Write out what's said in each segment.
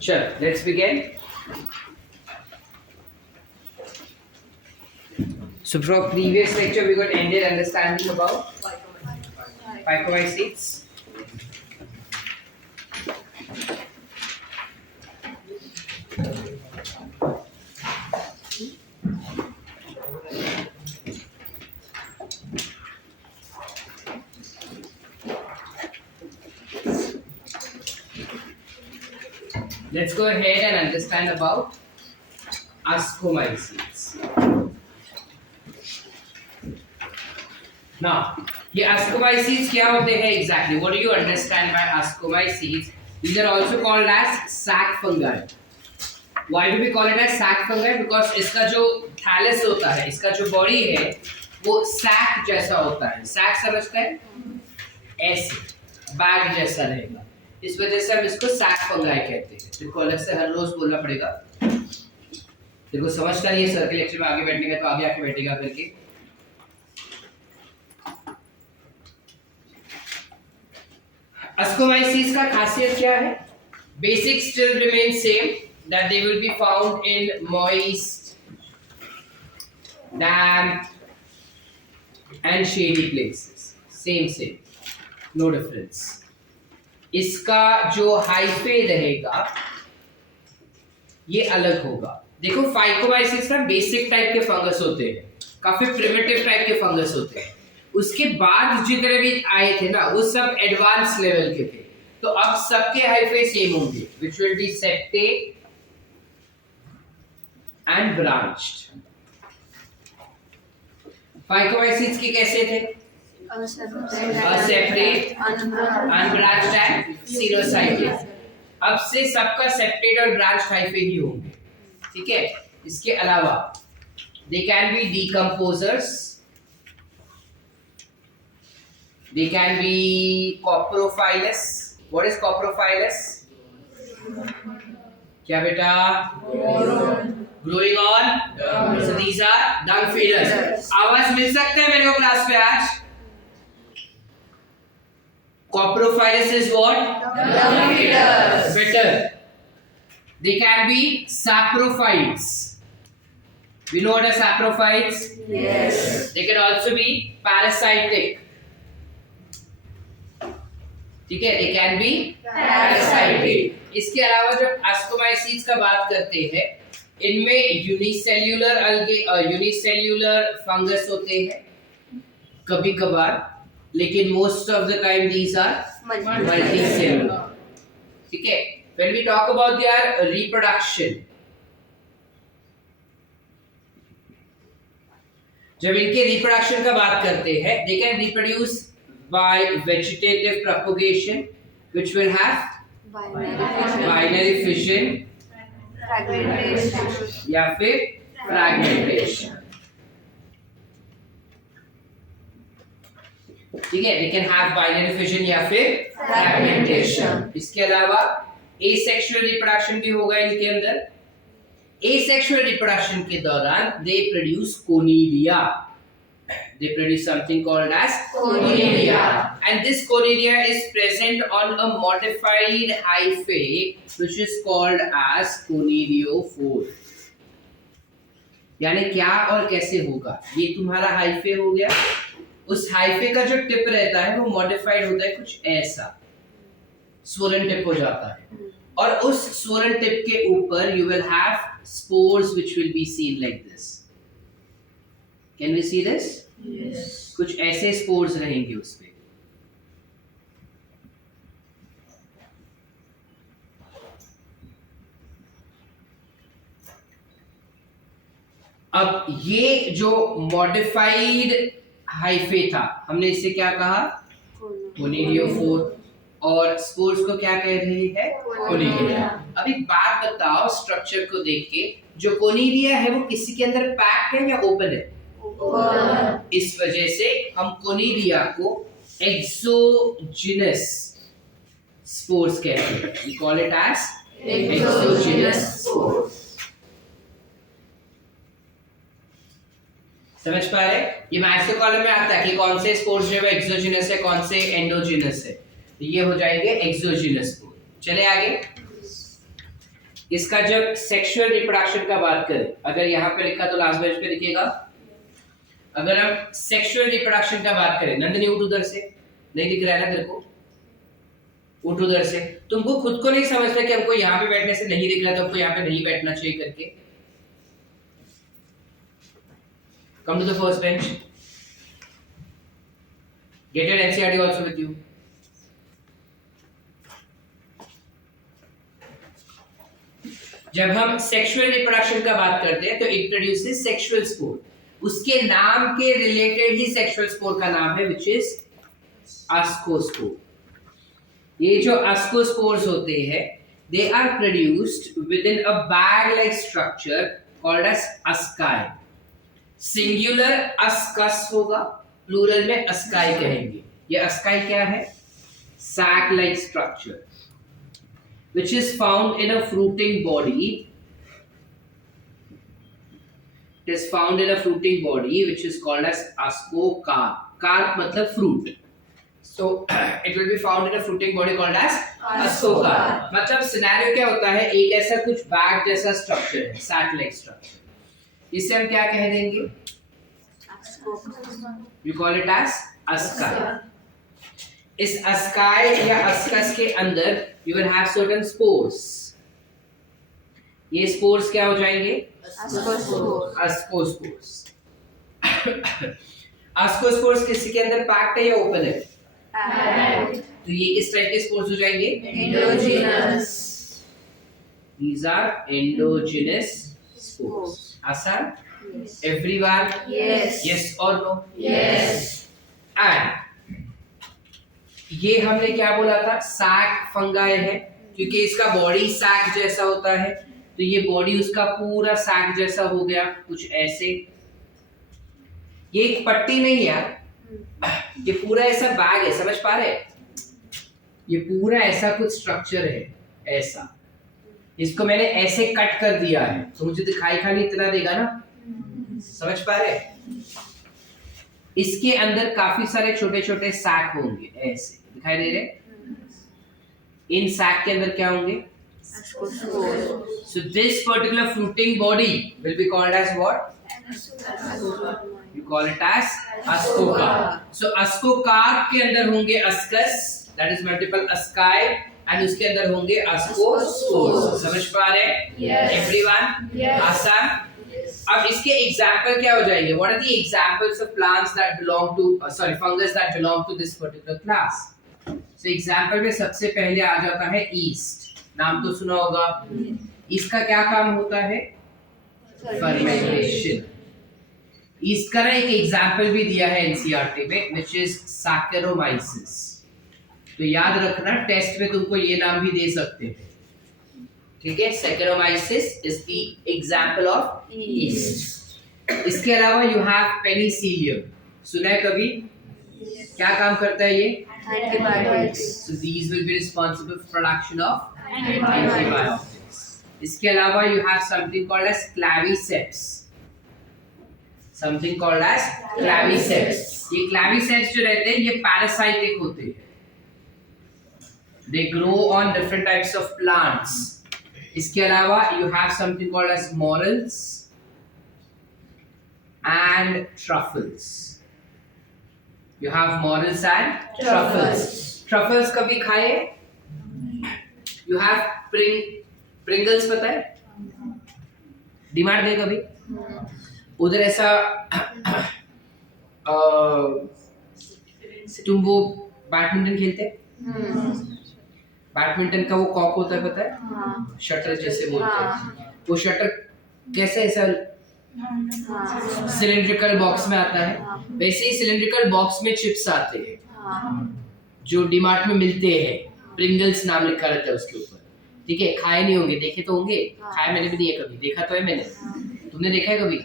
Sure, let's begin. So from previous lecture we got ended understanding about phycomycetes. Let's go ahead and understand about ascomycetes. Now, ये ascomycetes क्या होते हैं exactly? What do you understand by ascomycetes? These are also called as sac fungi. Why do we call it as sac fungi? Because इसका जो thallus होता है, इसका जो बॉडी है, वो sac जैसा होता है. Sac समझते हैं? ऐसे बैग जैसा रहेगा. इस वजह से हम इसको sac fungi कहते हैं. देखो अलग से हर रोज बोलना पड़ेगा. देखो समझता नहीं है सर के लेक्चर में आगे बैठने का तो आगे आके बैठेगा करके. Ascomycetes का खासियत क्या है? Basic still remains same, that they will be found in moist, damp and shady places. Same, no difference. इसका जो हाइफे रहेगा ये अलग होगा. देखो फाइकोमाइसिट्स ना बेसिक टाइप के फंगस होते हैं, काफी प्रिमिटिव टाइप के फंगस होते हैं. उसके बाद जितने भी आए थे ना वो सब एडवांस लेवल के थे. तो अब सबके हाइफे सेम होंगे, which will be septate and branched. Phycomycetes के कैसे थे? Separate, unbranched and coenocytic. अब से सबका सेपरेट और ब्रांच हाइफे ही होंगे. ठीक है. इसके अलावा they can be decomposers, they can be coprophilous. What is coprophilous? क्या बेटा? Growing on. So these are dung feeders. आवाज मिल सकते हैं मेरे को क्लास पे आज? Coprophilous is what? Dung feeders. Better. They can be saprophytes. We know what are saprophytes? Yes. They can also be parasitic. ठीक है. They can be parasitic. इसके अलावा जब ascomycetes का बात करते हैं, इनमें यूनिसेल्यूलर फंगस होते हैं कभी कभार, लेकिन most of the time these are multicellular. ठीक है. When we talk about their reproduction, जब इनके रिप्रोडक्शन का बात करते हैं, they can reproduce by vegetative propagation, which will have binary fission या फिर fragmentation. ठीक है. they can have binary fission या फिर fragmentation. इसके अलावा asexual reproduction भी होगा इनके अंदर. Asexual reproduction के दौरान they produce conidia. They produce something called as conidia, and this conidia is present on a modified hyphae which is called as conidiophore. यानी क्या और कैसे होगा? ये तुम्हारा हाइफे हो गया. उस हाइफे का जो टिप रहता है वो मॉडिफाइड होता है कुछ ऐसा, स्वोलन टिप हो जाता है, और उस स्वोलन टिप के ऊपर you will have spores which will be seen like this. Can we see this? Yes. कुछ ऐसे स्पोर्स रहेंगे उसपे. अब ये जो मॉडिफाइड हाइफे था, हमने इसे क्या कहा? कोनिडियोफोर. और स्पोर्स को क्या कह रहे हैं? कोनिडिया. अब एक बात बताओ स्ट्रक्चर को देख के, जो कोनिडिया है वो किसी के अंदर पैक्ड है या ओपन है? इस वजह से हम कोनिडिया को एक्सोजिनस स्पोर्स कहते हैं. We call it as exogenous spores. समझ पा रहे? ये मैथ्स के कॉलम में आता है कि कौन से स्पोर्स जो है एक्सोजिनस है, कौन से एंडोजिनस है. तो ये हो जाएंगे एक्सोजिनस स्पोर. चले आगे. इसका जब सेक्सुअल रिप्रोडक्शन का बात करें, अगर यहाँ पे लिखा तो लास्ट पेज पे लिखिएगा। अगर हम सेक्सुअल रिप्रोडक्शन का बात करें, नंदनी उठ उधर से, नहीं दिख रहा है ना तेरे को, उठ उधर से। तुमको खुद को नहीं समझता कि हमको यहाँ पे बैठने से नहीं दिख रहा तो हमको यहाँ पे नहीं बैठना चाहिए करके। Come to the first bench. Get your NCERT also with you. जब हम सेक्सुअल रिप्रोडक्शन का बात करते हैं तो इट प्रोड्यूसेस सेक्सुअल स्पोर। उसके नाम के रिलेटेड ही सेक्सुअल स्पोर का नाम है विच इज अस्कोस्पोर। ये जो अस्कोस्पोर्स होते हैं they are produced within a bag like structure called as asci. Singular ascus होगा, प्लूरल में अस्काई कहेंगे। ये अस्काई क्या है? Sac like structure which is found in a fruiting body. It is found in a fruiting body which is called as ascocarp. Carp मतलब fruit. So it will be found in a fruiting body called as ascocarp. मतलब scenario क्या होता है, एक ऐसा कुछ bag जैसा structure है, सैक लाइक स्ट्रक्चर। इसे हम क्या कह देंगे? You call it as ascar. इस अस्काई या अस्कस के अंदर you will have certain spores. ये स्पोर्स क्या हो जाएंगे? अस्कोस्पोर्स। अस्कोस्पोर्स किसी के अंदर पैक्ड है या ओपन है? तो ये किस टाइप के स्पोर्स हो जाएंगे? Endogenous. These are endogenous spores. आसान? Everyone? Yes. Yes or no? Yes. And ये हमने क्या बोला था? सैक फंगाई है, क्योंकि इसका बॉडी सैक जैसा होता है तो ये बॉडी उसका पूरा सैक जैसा हो गया, कुछ ऐसे। ये एक पट्टी नहीं यार, ये पूरा ऐसा बैग है, समझ पा रहे? ये पूरा ऐसा कुछ स्ट्रक्चर है, ऐसा। इसको मैंने ऐसे कट कर दिया है तो मुझे दिखाई खाली इतना देगा ना, समझ पा रहे? इसके अंदर काफी सारे छोटे छोटे सैक होंगे, ऐसे दिखाई दे रहे? इन सैक के अंदर क्या होंगे? So this particular fruiting body will be called as what? You call it as ascocarp. So ascocarp के अंदर होंगे ascus, that is multiple asci, and उसके अंदर होंगे ascospores. समझ पा रहे? Yes. Everyone? Yes. आसान? अब इसके एग्जाम्पल क्या हो जाएंगे? What are the examples of plants that belong to fungus that belong to this particular class? So example में सबसे पहले आ जाता है yeast. नाम तो सुना होगा। इसका क्या काम होता है? Fermentation. इसका ना एक एग्जाम्पल भी दिया है NCERT में which is Saccharomyces. तो याद रखना, टेस्ट में तुमको ये नाम भी दे सकते हैं, ठीक है? Saccharomyces is the example of yeast. इसके अलावा you have penicillium. सुना है कभी? क्या काम करता है ये? Antibiotics. So these will be responsible for production of Antibiotics. antibiotics. इसके अलावा you have something called as claviceps. Something called as claviceps. ये claviceps जो रहते हैं ये parasitic होते हैं. They grow on different types of plants. इसके अलावा you have something called as morels and truffles. You have morels and truffles. Truffles कभी खाए? You have Pringles, पता है? डिमांड दे कभी? उधर ऐसा तुम वो बैडमिंटन खेलते? बैडमिंटन का वो कॉक होता है, पता है? शटर जैसे बोलते हैं। वो शटर कैसे ऐसा सिलिंड्रिकल बॉक्स में आता है, वैसे ही सिलिंड्रिकल बॉक्स में चिप्स आते हैं जो डीमार्ट में मिलते हैं। प्रिंगल्स नाम लिखा रहता है उसके ऊपर, ठीक है? खाए नहीं होंगे, देखे तो होंगे, खाए मैंने भी नहीं है कभी, देखा तो है मैंने। तुमने देखा है कभी?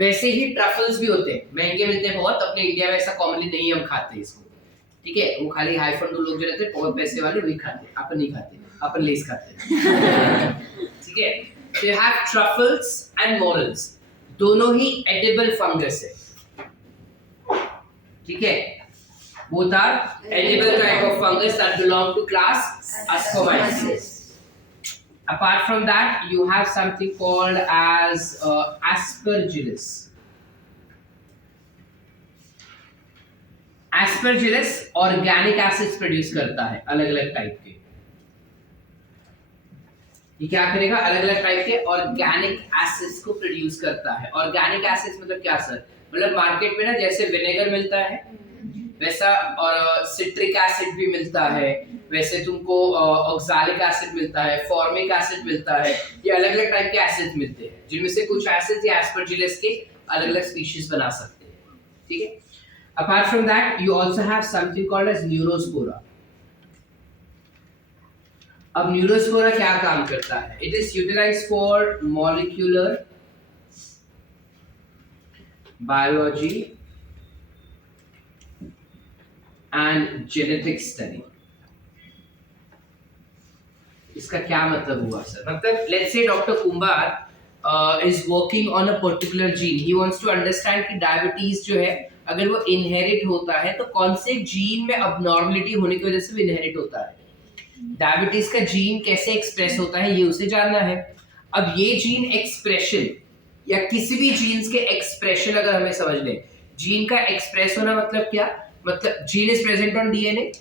वैसे ही ट्रफल्स भी होते हैं, महंगे मिलते हैं बहुत, अपने इंडिया में ऐसा कॉमनली नहीं हम खाते इसको, ठीक है? वो खाली हाई फंड लोग जो रहते हैं बहुत पैसे वाले वही खाते हैं, अपन नहीं खाते, अपन लेस खाते हैं, ठीक है? So you have truffles and morels, दोनों ही edible fungus है, ठीक है? Both are edible type of fungus that belong to class Ascomyces. Apart from that, you have something called as aspergillus. Aspergillus organic acids produce करता है अलग अलग type के। ये क्या करेगा? अलग अलग टाइप के ऑर्गेनिक एसिड्स को प्रोड्यूस करता है। ऑर्गेनिक एसिड्स मतलब क्या सर? मतलब मार्केट में ना जैसे विनेगर मिलता है वैसा, और सिट्रिक एसिड भी मिलता है, वैसे तुमको ऑक्सैलिक एसिड मिलता है, फॉर्मिक एसिड मिलता है। ये अलग अलग टाइप के एसिड मिलते हैं जिनमें से कुछ एसिड्स ये एस्परजिलस के अलग अलग स्पीशीज बना सकते हैं। ठीक है। Apart from that you also have something called as neurospora. अब न्यूरोस्पोरा क्या काम करता है? It is utilized for molecular biology and genetic study. इसका क्या मतलब हुआ सर? मतलब let's say doctor Kumbhar is working on a particular gene, he wants to understand कि डायबिटीज जो है अगर वो इनहेरिट होता है तो कौन से जीन में अबनॉर्मलिटी होने की वजह से वो इनहेरिट होता है। डायबिटीज का जीन कैसे एक्सप्रेस होता है ये उसे जानना है। अब ये जीन एक्सप्रेशन या किसी भी जीन्स के एक्सप्रेशन अगर हमें समझ लें, जीन का एक्सप्रेस होना मतलब क्या? मतलब gene is present on DNA,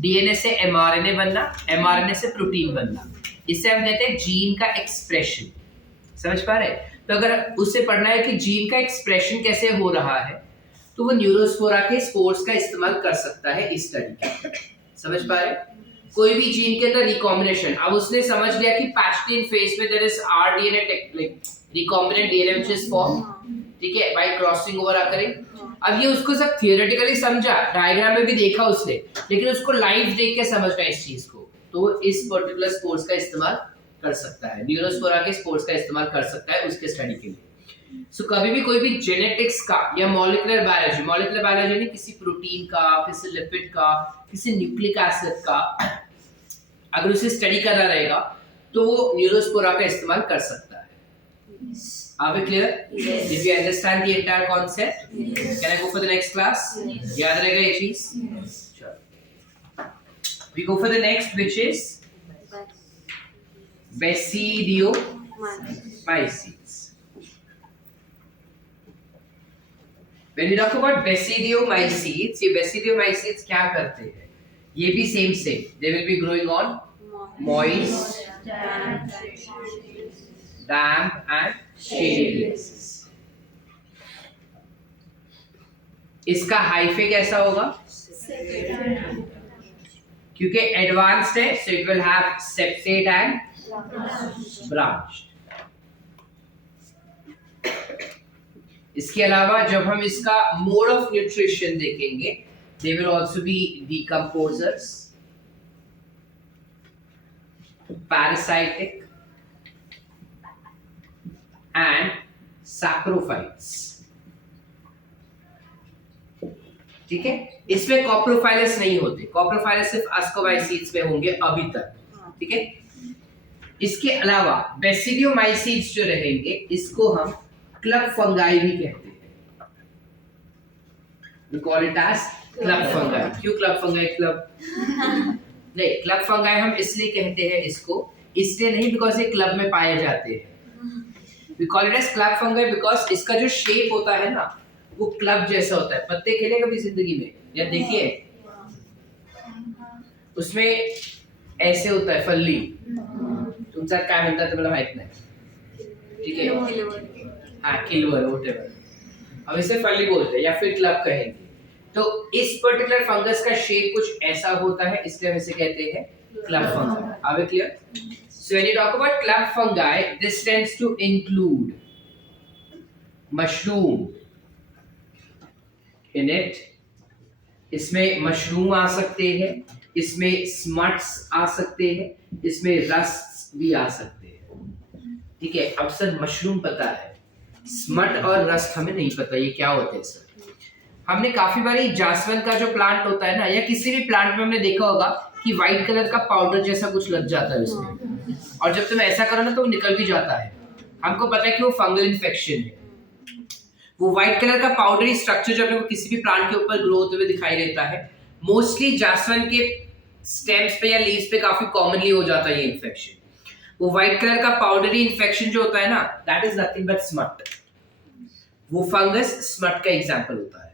DNA से एमआरएनए बनना, एमआरएनए से प्रोटीन बनना, इससे हम कहते हैं जीन का एक्सप्रेशन। समझ पा रहे? तो अगर उससे पढ़ना है कि जीन का एक्सप्रेशन कैसे हो रहा है तो वो न्यूरोस्पोरा के स्पोर्स का इस्तेमाल कर सकता है इस स्टडी के। समझ पा रहे? कोई भी जीन के अंदर रिकॉम्बिनेशन, अब उसने समझ लिया कि पैक्ड फेज में there is RDNA like recombinant DNA which is form, ठीक है, बाय क्रॉसिंग ओवर अकरिंग। अब ये उसको सब थियोरेटिकली समझा, डायग्राम में भी देखा उसने, लेकिन उसको लाइव देख के समझना इस चीज को, तो इस पर्टिकुलर स्पोर्स का इस्तेमाल कर सकता है, न्यूरोस्पोरा के स्पोर्स का इस्तेमाल कर सकता है उसके स्टडी के लिए। सो कभी भी कोई भी जेनेटिक्स का या मॉलिक्यूलर बायोलॉजी नहीं, किसी प्रोटीन का, किसी लिपिड का, किसी न्यूक्लिक एसिड का अगर उसे स्टडी करना रहेगा तो वो न्यूरोस्पोरा का इस्तेमाल कर सकता है। Are we clear? Yes. Did we understand the entire concept? Yes. Can I go for the next class? Yes. याद रहेगा ये चीज? Yes. Sure. We go for the next, which is Basidiomycetes. When we talk about Basidiomycetes, ये Basidiomycetes क्या करते हैं? ये भी same. They will be growing on moist, damp and shady places. इसका हाइफे कैसा होगा? क्योंकि एडवांस्ड है, so it will have septate and branched. इसके अलावा जब हम इसका मोड ऑफ न्यूट्रिशन देखेंगे, they will also be decomposers, parasitic and saprophytes. ठीक है, इसमें कॉप्रोफाइलस नहीं होते, कॉप्रोफाइलस सिर्फ अस्कोमाइसीट्स में होंगे अभी तक। ठीक है, इसके अलावा बेसिडियोमाइसीट्स जो रहेंगे इसको हम क्लब फंगाई भी कहते हैं। We call it as club fungi. क्यों क्लब फंगाई? क्लब नहीं, क्लब फंगाई हम इसलिए कहते हैं इसको, इसलिए नहीं बिकॉज ये क्लब में पाए जाते हैं। We call it as club fungi because इसका जो शेप होता है ना वो क्लब जैसा होता है। पत्ते खेले कभी जिंदगी में या देखिए, उसमें ऐसे होता है फल्ली, तुमचा काय म्हणतात ते मला माहित नाही। ठीक है, हाँ किलवर व्हाटएवर, अब इसे फली बोलते हैं या फिर क्लब कहेंगे। तो इस पर्टिकुलर फंगस का शेप कुछ ऐसा होता है, इसलिए हम इसे कहते हैं club fungi. Are we clear? So when you talk about club fungi, this tends to include mushroom in it. इसमें मशरूम आ सकते हैं, इसमें स्मट्स आ सकते हैं, इसमें रस्ट भी आ सकते हैं। ठीक है, अब सर मशरूम पता है, स्मट और रस्ट हमें नहीं पता ये क्या होते हैं सर। हमने काफी बारी जासवंद का जो प्लांट होता है ना, या किसी भी प्लांट में हमने देखा होगा कि व्हाइट कलर का पाउडर जैसा कुछ लग जाता है उसमें, और जब तुम ऐसा करो ना तो वो निकल भी जाता है। हमको पता है कि वो फंगल इन्फेक्शन है। वो व्हाइट कलर का पाउडरी स्ट्रक्चर जो अपने को किसी भी प्लांट के ऊपर ग्रो होते हुए दिखाई देता है, मोस्टली जासवंद के स्टेम्स पे या लीव्स पे काफी कॉमनली हो जाता है ये इन्फेक्शन। वो व्हाइट कलर का पाउडरी इन्फेक्शन जो होता है ना, that is nothing but smut. वो फंगस स्मट का एग्जांपल होता है।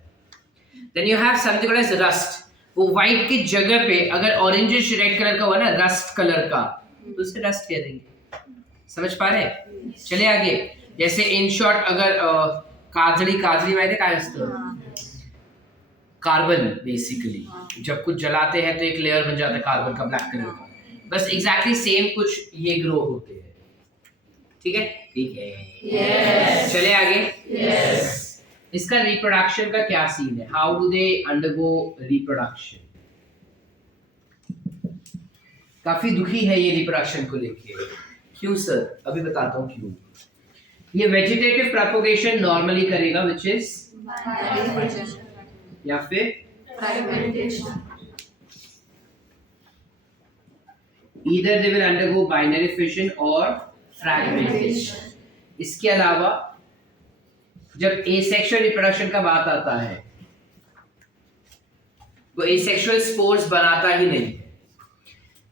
Then you have something called as rust. वो व्हाइट की जगह पे अगर ऑरेंजिश रेड कलर का हुआ ना, रस्ट कलर का, तो उसे रस्ट कह देंगे। समझ पा रहे हैं? चले आगे। जैसे इन शॉर्ट अगर काजड़ी माहिती काय असतं? कार्बन बेसिकली जब कुछ जलाते हैं तो एक लेयर बन जाता है कार्बन का, ब्लैक कलर का। बस एग्जैक्टली सेम कुछ ये ग्रो होते हैं। ठीक है? ठीक है। Yes. चले आगे। Yes. इसका रिप्रोडक्शन का क्या सीन है? How do they undergo reproduction? काफी दुखी है ये रिप्रोडक्शन को लेके। क्यों सर? अभी बताता हूँ क्यों। ये वेजिटेटिव प्रोपगेशन नॉर्मली करेगा, विच इज या फिर Fragmentation. either they will undergo binary fission or fragmentation. इसके अलावा जब एसेक्सुअल रिप्रोडक्शन का बात आता है, वो एसेक्सुअल स्पोर्स बनाता ही नहीं है।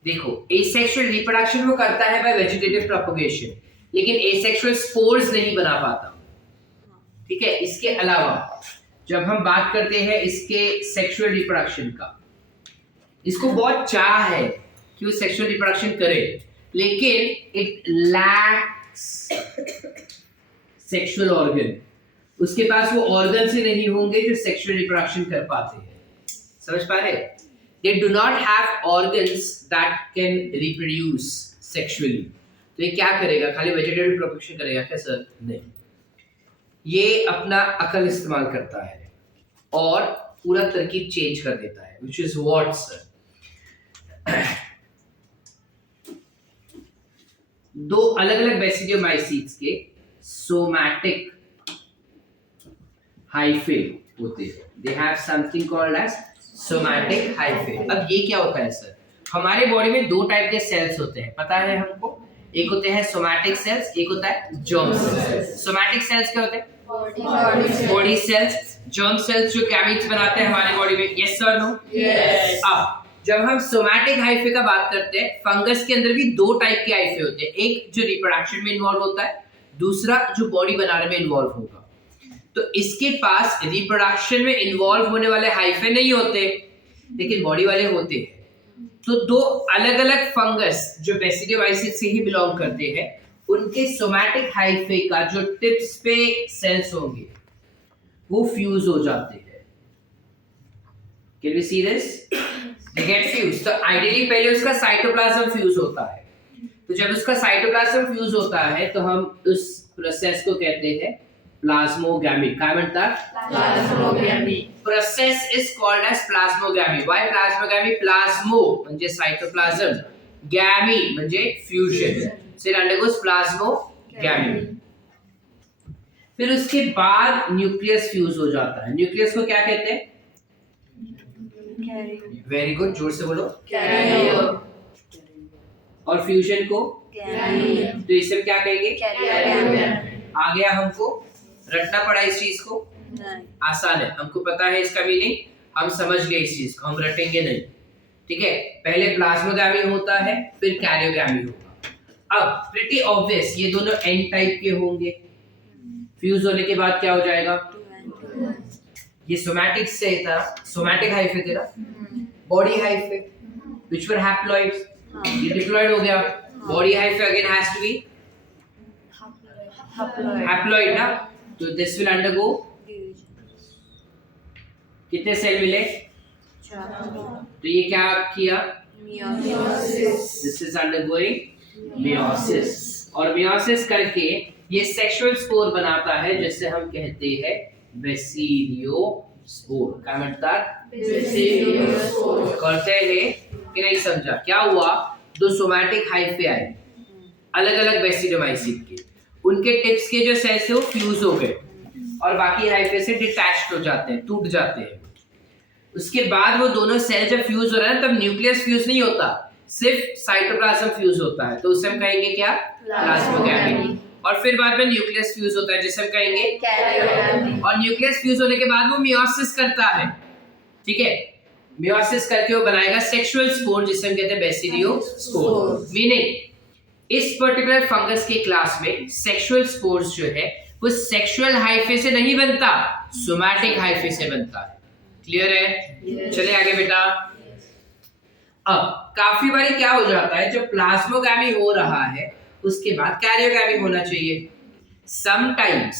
देखो, एसेक्सुअल रिप्रोडक्शन वो करता है बाय वेजिटेटिव प्रोपगेशन, लेकिन एसेक्सुअल स्पोर्स नहीं बना पाता। ठीक है? इसके अलावा जब हम बात करते हैं इसके सेक्सुअल रिप्रोडक्शन का, इसको बहुत चाह है कि वो सेक्सुअल रिप्रोडक्शन करे, लेकिन इट लैक्स सेक्सुअल ऑर्गन। उसके पास वो ऑर्गन से नहीं होंगे जो सेक्सुअल रिप्रोडक्शन कर पाते हैं। समझ पा रहे? They do not have organs that can reproduce sexually. तो ये क्या करेगा? खाली वेजिटेटिव रिप्रोडक्शन करेगा क्या सर? नहीं, ये अपना अकल इस्तेमाल करता है और पूरा तरकीब चेंज कर देता है, which is what sir? दो अलग अलग बेसिडियोमाइसीट्स के सोमैटिक हाइफे होते हैं। They have something called as somatic hyphae. अब ये क्या होता है सर? हमारे बॉडी में दो टाइप के सेल्स होते हैं, पता है हमको? एक होते हैं सोमैटिक सेल्स, एक होता है जर्म सेल्स। सोमैटिक सेल्स क्या होते हैं? Body cells. जर्म सेल्स जो गैमीट्स बनाते हैं हमारे बॉडी में। Yes sir? नो? Yes. अब जब हम सोमैटिक हाइफे का बात करते हैं, फंगस के अंदर भी दो टाइप के हाइफे होते हैं, एक जो रिप्रोडक्शन में इन्वॉल्व होता है, दूसरा जो बॉडी बनाने में इन्वॉल्व होगा। तो इसके पास रिप्रोडक्शन में इन्वॉल्व होने वाले हाइफे नहीं होते, लेकिन बॉडी वाले होते हैं। तो दो अलग अलग फंगस जो बेसिडियोमाइसीट से ही बिलोंग करते हैं, उनके सोमैटिक हाइफे का जो टिप्स पे सेल्स होंगे वो फ्यूज हो जाते हैं। Can we see this? They get fuse. तो आइडियली पहले उसका साइटोप्लाज्म फ्यूज होता है। तो जब उसका साइटोप्लाज्म फ्यूज होता है तो हम उस प्रोसेस को कहते हैं प्लाज्मोगैमी। काय म्हणतात? Plasmogamy. Process is called as plasmogamy. Why plasmogamy? Plasmo म्हणजे साइटोप्लाज्म, गैमी म्हणजे fusion. So it undergoes plasmogamy. फिर उसके बाद न्यूक्लियस फ्यूज हो जाता है। न्यूक्लियस को क्या कहते हैं? वेरी गुड, जोर से बोलो। Carrier. और फ्यूजन को? Carrier. तो इसे क्या कहेंगे? Carrier. आ गया? हमको रटना पड़ा इस चीज को? आसान है, हमको पता है इसका मीनिंग, हम समझ गए इस चीज को, हम रटेंगे नहीं। ठीक है? पहले प्लाज्मोगैमी होता है, फिर कैरियोगैमी होगा। अब प्रिटी ऑब्वियस ये दोनों एन टाइप के होंगे। फ्यूज होने के बाद क्या हो जाएगा? ये सोमैटिक से था, सोमैटिक हाइफे तेरा, body hyphae which were haploids, ये डिप्लॉइड हो गया। Body hyphae again has to be haploid ना, तो दिस विल अंडरगो कितने सेल मिले? तो ये क्या किया? This is undergoing meiosis. और मियोसिस करके ये सेक्सुअल स्पोर बनाता है, जिससे हम कहते हैं बेसिडियोस्पोर। क्या म्हणतात? Besidiospore. करते हैं कि नहीं? समझा? क्या हुआ? दो सोमैटिक हाइफे आए अलग अलग बेसिडियोमाइसीट के, उनके टिप्स के जो सेल्स है वो फ्यूज हो गए और बाकी हाइफे से डिटैच्ड हो जाते हैं, टूट जाते हैं। उसके बाद वो दोनों सेल जब फ्यूज हो रहा है तब न्यूक्लियस फ्यूज नहीं होता, सिर्फ साइटोप्लाज्म फ्यूज होता है, तो उसे हम कहेंगे क्या? प्लाज्मोगैमी। और फिर बाद में न्यूक्लियस फ्यूज होता है जिसे हम कहेंगे Carrier. और न्यूक्लियस फ्यूज होने के बाद वो मियोसिस करता है। ठीक है? मियोसिस करके वो बनाएगा सेक्सुअल स्पोर जिसे हम कहते हैं बेसिडियोस्पोर। मीनिंग इस पर्टिकुलर फंगस के क्लास में सेक्सुअल स्पोर्स जो है वो सेक्सुअल हाइफे से नहीं बनता, सोमैटिक हाइफे से बनता है। क्लियर है? चले आगे बेटा। अब काफी बारी क्या हो जाता है, जब प्लाज्मोगैमी हो रहा है उसके बाद कैरियोगैमी होना चाहिए। समटाइम्स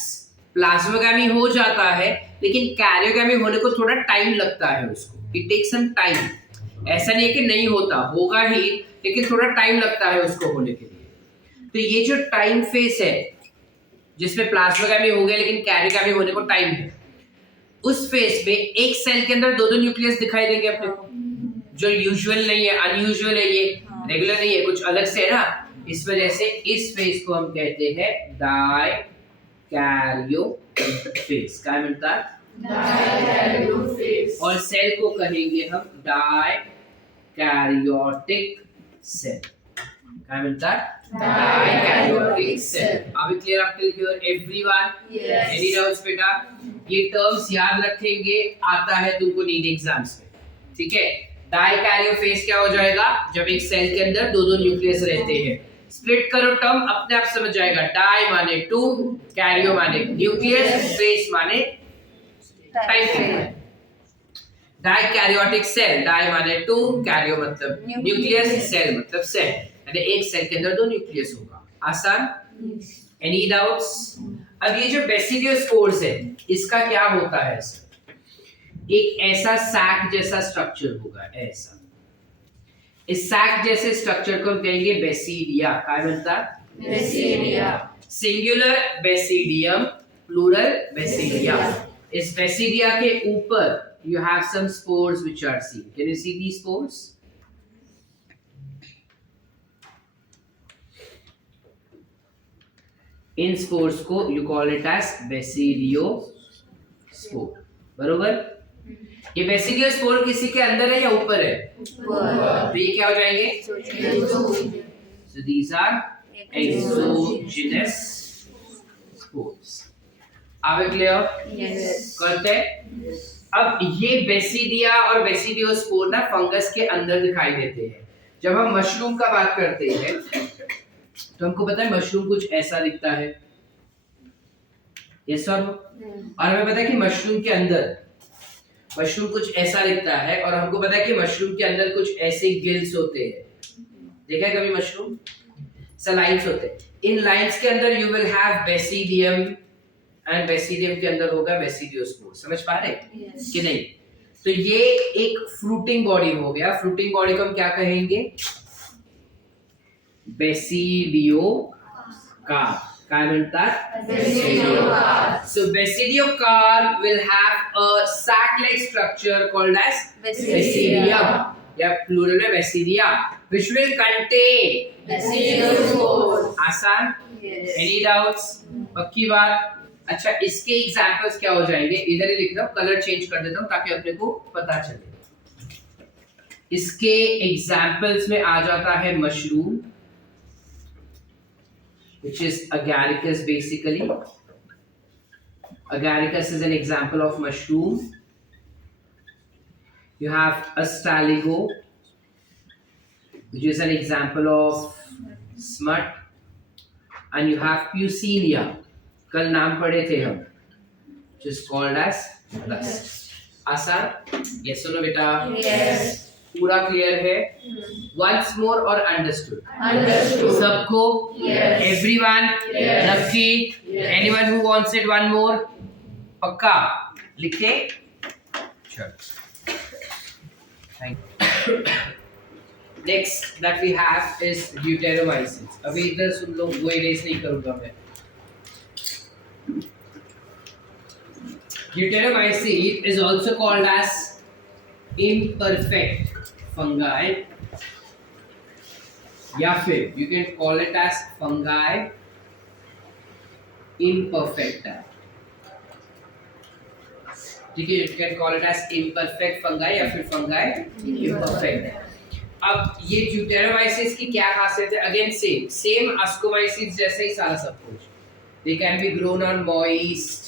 प्लाज्मोगैमी हो जाता है लेकिन कैरियोगैमी होने को थोड़ा टाइम लगता है उसको, इट टेक सम टाइम। ऐसा नहीं है कि नहीं होता, होगा ही, लेकिन थोड़ा टाइम लगता है उसको होने के लिए। तो ये जो टाइम फेस है जिसमें प्लाज्मोगैमी हो गया लेकिन कैरियोगैमी होने को टाइम है, उस फेस में एक सेल के अंदर दो न्यूक्लियस दिखाई देंगे अपने को, जो यूजुअल नहीं है, अनयूजुअल है, ये रेगुलर नहीं है, कुछ अलग से है ना। इस वजह से इस फेस को हम कहते हैं डायकैरियोफेज। क्या मिलता है? डायकैरियोफेज। और सेल को कहेंगे हम डायकैरियोटिक सेल। क्या मिलता है? Dikaryotic cell. Are we clear up till here everyone? Yes. Any doubts बेटा? ये टर्म्स याद रखेंगे, आता है तुमको नीट एग्जाम्स में, ठीक है। डायकैरियोफेज क्या हो जाएगा? जब एक सेल के अंदर दो न्यूक्लियस रहते हैं। स्प्लिट करो टर्म, अपने आप समझ जाएगा। डाई माने टू, कैरियो माने न्यूक्लियस, फेस माने टाइम। डायकैरियोटिक सेल, डाई माने टू, कैरियो मतलब न्यूक्लियस, सेल मतलब सेल, यानी एक सेल के अंदर दो न्यूक्लियस होगा। आसान? Any doubts? अब ये जो बेसिडियोस्पोर्स है इसका क्या होता है? एक ऐसा सैक जैसा स्ट्रक्चर होगा, ऐसा। इस सैक जैसे स्ट्रक्चर को हम कहेंगे बेसिडिया। क्या बनता? Basidia. Singular basidium, plural basidia. इस बेसिडिया के ऊपर you have some spores which are seen. Can you see these spores? In spores को you call it as basidiospore. बरोबर? ये बेसिडियोस्पोर किसी के अंदर है या ऊपर है? तो ये क्या हो जाएंगे? So these are exogenous spores. Are we clear? Yes. करते हैं। अब ये बेसिडिया और बेसिडियोस्पोर ना फंगस के अंदर दिखाई देते हैं। जब हम मशरूम का बात करते हैं तो हमको पता है मशरूम कुछ ऐसा दिखता है, यस और हमें पता है कि मशरूम के अंदर मशरूम कुछ ऐसा दिखता है, और हमको पता है कि मशरूम के अंदर कुछ ऐसे गिल्स होते हैं। देखा है कभी मशरूम? लाइन्स होते हैं। इन लाइन्स के अंदर you will have basidium, and basidium के अंदर होगा बेसिडियोस्पोर। समझ पा रहे Yes. कि नहीं? तो ये एक फ्रूटिंग बॉडी हो गया। फ्रूटिंग बॉडी को हम क्या कहेंगे? बेसिडियोकार्प। क्या मिलता है? Besidiocarp. So besidiocarp will have a sac-like structure called as basidium, या plural में basidia, which will contain Besidiospore. आसान? Yes. Any doubts? पक्की बात? अच्छा, इसके एग्जांपल्स क्या हो जाएंगे? इधर ही लिख दो, कलर चेंज कर देता हूँ ताकि अपने को पता चले। इसके एग्जांपल्स में आ जाता है mushroom, which is agaricus basically. Agaricus is an example of mushroom. You have Astaligo, which is an example of smut, and you have Puccinia. कल नाम पढ़े थे हम, which is called as rust. आसान? Yes or no बेटा? Yes. पूरा clear है? Once more और understood? Understood. सबको? Yes. Everyone? Yes. नक्की? Yes. Anyone who wants it one more? पक्का? लिखे? Sure. Thank you. Next that we have is deuteromycins. अभी इधर सुन लो, वो erase नहीं करूँगा मैं। Deuteromycin is also called as imperfect fungi, या फिर you can call it as fungi imperfecta. ठीक है, you can call it as imperfect fungi या फिर fungi imperfect. अब ये deuteromycins की क्या खासियत है? अगेन सेम ascomycins जैसे ही सारा सब कुछ। They can be grown on moist,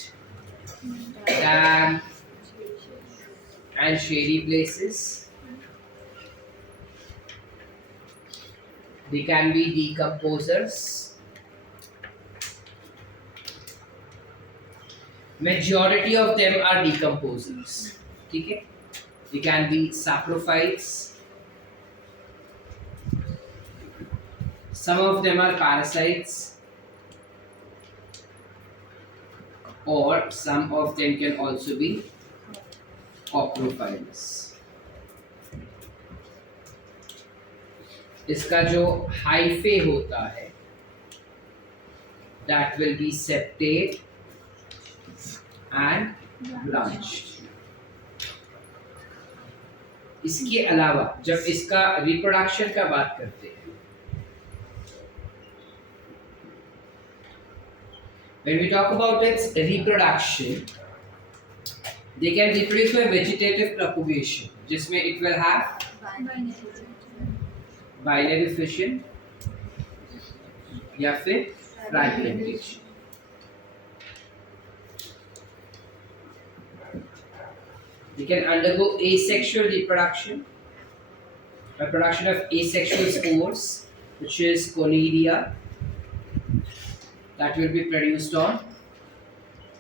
damp and shady places. they can be decomposers. Majority of them are decomposers. ठीक है? They can be saprophytes. Some of them are parasites, or some of them can also be coprophiles. इसका जो hyphae होता है that will be septate and branched. इसके अलावा जब इसका रिप्रोडक्शन का बात करते हैं, when we talk about its reproduction, they can reproduce by vegetative propagation, जिसमें it will have binary fission या फिर fragmentation. They can undergo asexual reproduction by production of asexual spores, which is conidia, that will be produced on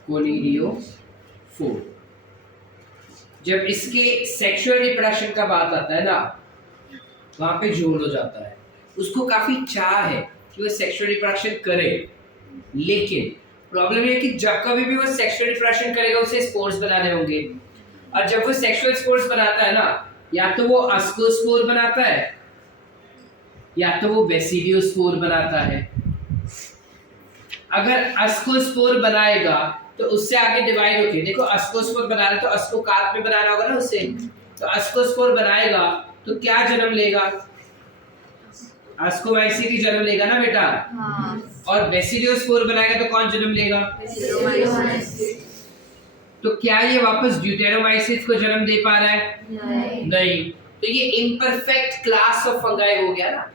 conidiophore. जब इसके sexual reproduction का बात आता है ना, वहां पे जोर हो जाता है, उसको काफी चाह है कि वो सेक्सुअल रिप्रोडक्शन करे, लेकिन प्रॉब्लम ये है कि जब कभी भी वो सेक्सुअल रिप्रोडक्शन करेगा उसे स्पोर्स बनाने होंगे, और जब वो सेक्सुअल स्पोर्स बनाता है ना, या तो वो अस्कोस्पोर बनाता है या तो वो बेसिडियोस्पोर बनाता है. अगर अस्कोस्पोर बनाएगा तो उससे आगे डिवाइड होके, देखो अस्कोस्पोर बना रहा है तो अस्कोकार्प में बनाना होगा ना उससे, तो अस्कोस्पोर बनाएगा तो क्या जन्म लेगा? अस्कोमाइसीटी जन्म लेगा ना बेटा. और बेसिडियोस्पोर बनाएगा तो कौन जन्म लेगा? तो क्या ये वापस ड्यूटेरोमाइसिस को जन्म दे पा रहा है? नहीं. तो ये इम्परफेक्ट क्लास ऑफ फंगाई हो गया ना.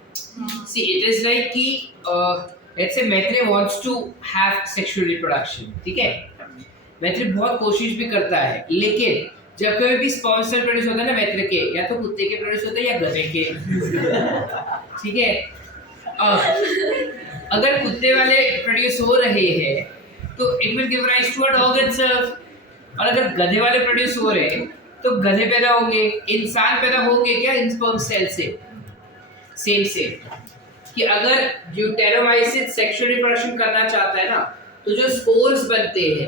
सी इट इज लाइक कि let's say Maitri wants to have sexual reproduction, ठीक है, मैत्री बहुत कोशिश भी करता है, लेकिन जब कभी भी स्पर्म सेल प्रोड्यूस होता है ना मैत्री के, या तो कुत्ते के प्रोड्यूस होते हैं या गधे के, ठीक है. अगर कुत्ते वाले प्रोड्यूस हो रहे हैं तो it will give rise to a dog itself, और अगर गधे वाले प्रोड्यूस हो रहे हैं तो गधे पैदा होंगे, इंसान पैदा होंगे क्या इन स्पर्म सेल से? सेम कि अगर ड्यूटेरोमाइसिस सेक्सुअल रिप्रोडक्शन करना चाहता है ना, तो जो स्पोर्स बनते हैं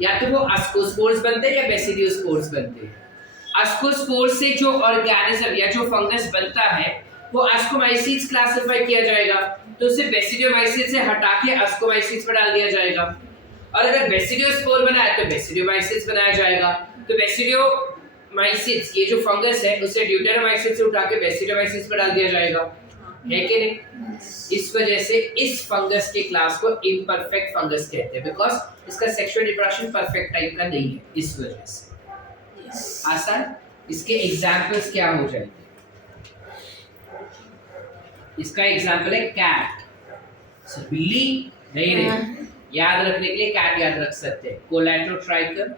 या तो वो अस्कोस्पोर्स बनते हैं या बेसिडियोस्पोर्स बनते हैं. अस्कोस्पोर से जो ऑर्गेनिज्म या जो फंगस बनता है वो अस्कोमाइसिस क्लासिफाई किया जाएगा, तो उसे बेसिडियोमाइसिस से हटा के अस्कोमाइसिस में डाल दिया जाएगा. और अगर बेसिडियोस्पोर बनाया तो बेसिडियोमाइसिस बनाया जाएगा. तो बेसिडियोमाइसिस ये जो फंगस है उसे ड्यूटेरोमाइसिस से उठा के बेसिडियोमाइसिस में डाल दिया जाएगा, है कि नहीं? इस वजह से इस फंगस के क्लास को इम्परफेक्ट फंगस कहते हैं, बिकॉज इसका सेक्सुअल रिप्रोडक्शन परफेक्ट टाइप का नहीं है. इस वजह से आसान. इसके एग्जांपल्स क्या हो जाएंगे? इसका एग्जांपल है कैट. बिल्ली नहीं रही, याद रखने के लिए कैट याद रख सकते हैं. कोलैटोट्राइकर,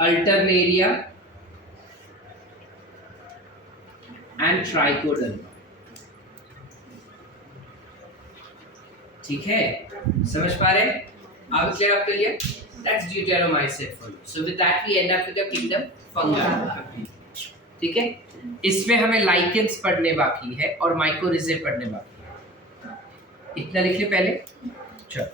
अल्टरनेरिया एंड ट्राइकोडर्मा. ठीक है, समझ पा रहे हैं? अब क्लियर आपके लिए? That's deuteromycetes for you. So with that we end up with the kingdom fungi. ठीक है, इसमें हमें लाइकेंस पढ़ने बाकी है और माइकोरिजे पढ़ने बाकी है. इतना लिख ले पहले. चलो.